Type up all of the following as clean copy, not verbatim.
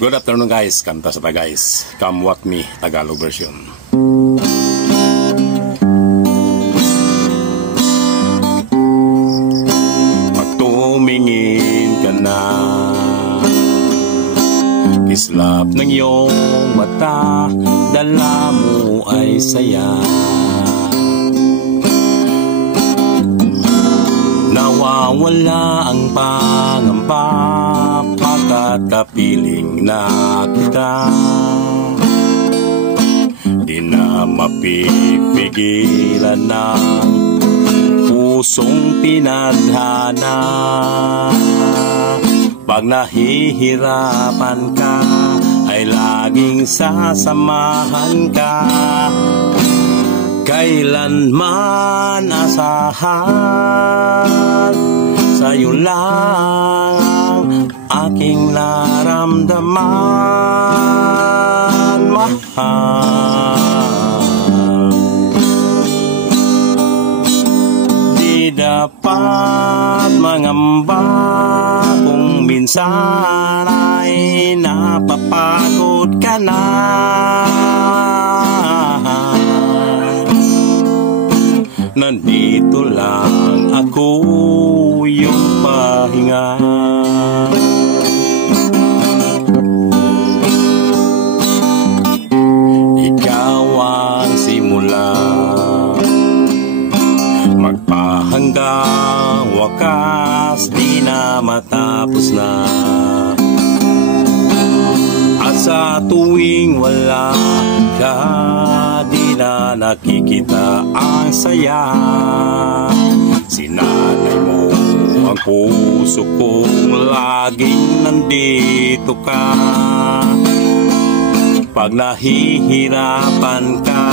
Good afternoon guys, kanta sa guys. Come What Me, Tagalog version. Pagtumingin ka na, kislap ng iyong mata, dala mo ay saya. Nawawala ang pangamba, pagkatapiling na kita. Di na mapipigilan ng pusong pinadhana. Pag nahihirapan ka, ay laging sasamahan ka. Kailanman asahan, sa'yo lang aking naramdaman, mahal. Di dapat mangamba kung minsan ay napapagod ka na. Nandito lang ako, yung pahinga. Ikaw ang simula, magpahanggang wakas, di na matapos na. At sa tuwing wala ka, di na nakikita ang saya. Sinanay mo ang puso kong laging nandito ka. Pag nahihirapan ka,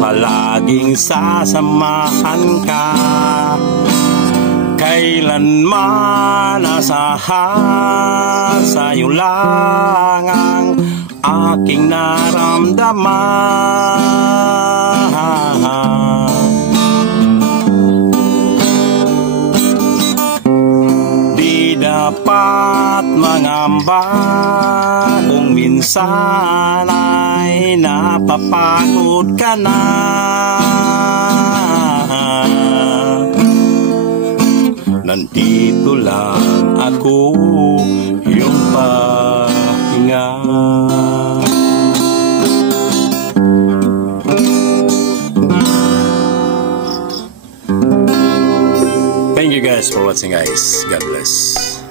palaging sasamahan ka. Kailanman asahan, sa'yo lang ang aking naramdaman. Di dapat mangamba kung minsan ay napapagod ka na. Nandito lang ako, yung pahinga. Thank you guys for watching guys. God bless.